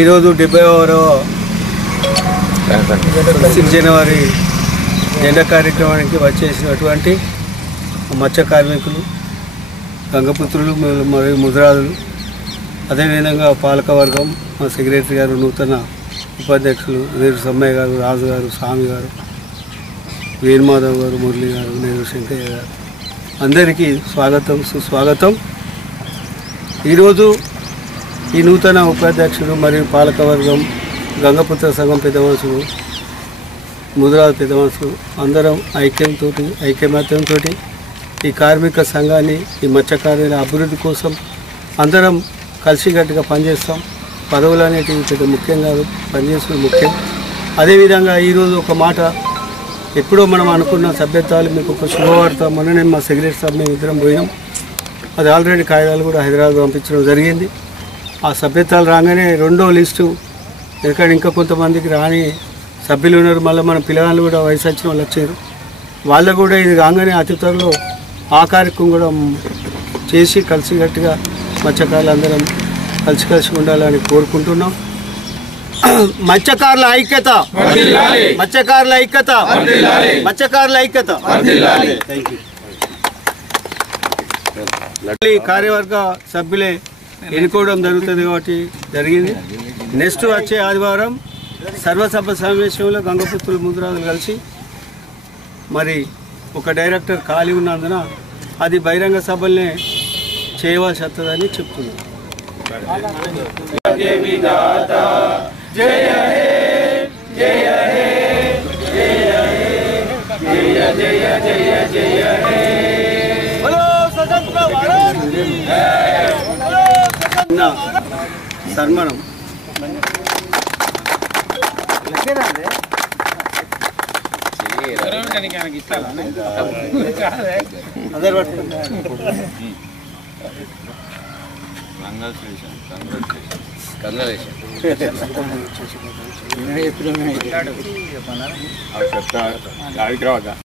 ఈరోజు 70వ జనవరి జెండా కార్యక్రమానికి వచ్చేసినటువంటి మత్స్య కార్మికులు, గంగపుత్రులు మరియు ముద్రాదులు, అదేవిధంగా పాలకవర్గం, మా సెక్రటరీ గారు, నూతన ఉపాధ్యక్షులు వీరు సమ్మయ్య గారు, రాజు గారు, స్వామి గారు, వీరమాధవ్ గారు, మురళి గారు, నేను శంకయ్య గారు, అందరికీ స్వాగతం, సుస్వాగతం. ఈరోజు ఈ నూతన ఉపాధ్యక్షుడు మరియు పాలకవర్గం, గంగపుత్ర సంఘం పెద్ద మనుషులు, ముద్రాజు పెద్ద మనుషులు అందరం ఐకమత్యంతో ఈ కార్మిక సంఘాన్ని, ఈ మత్స్యకారుల అభివృద్ధి కోసం అందరం కలిసికట్టుగా పనిచేస్తాం. పదవులు అనేటివి పెద్ద ముఖ్యం కాదు, పనిచేసిన ముఖ్యం. అదేవిధంగా ఈరోజు ఒక మాట, ఎప్పుడో మనం అనుకున్న సభ్యత్వాలు, మీకు ఒక శుభవార్త. మొన్ననే మా సెక్రటరీ సాబ్ మేము ఇద్దరం పోయినాం. అది ఆల్రెడీ కాగితాలు కూడా హైదరాబాద్ పంపించడం జరిగింది. ఆ సభ్యత్వాలు రాగానే రెండో లిస్టు, ఎందుకంటే ఇంకా కొంతమందికి రాని సభ్యులు ఉన్నారు. మళ్ళీ మన పిల్లగాళ్ళు కూడా వయసు వచ్చిన వాళ్ళు వచ్చారు. వాళ్ళకు కూడా ఇది రాగానే అతి త్వరలో ఆ కార్యక్రమం కూడా చేసి కలిసికట్టుగా మత్స్యకారులు అందరం కలిసి ఉండాలని కోరుకుంటున్నాం. మత్స్యకారుల ఐక్యత, మత్స్యకారుల ఐక్యత, మత్స్యకారుల ఐక్యత. Thank you. కార్యవర్గ సభ్యులే ఎన్నుకోవడం జరుగుతుంది కాబట్టి జరిగింది. నెక్స్ట్ వచ్చే ఆదివారం సర్వసభ సమావేశంలో గంగపుత్రులు, ముద్రాదులు కలిసి మరి ఒక డైరెక్టర్ ఖాళీ ఉన్నందున అది బహిరంగ సభలనే చేయవలసి వస్తుందని చెప్తున్నాను. సన్మానం చెప్తా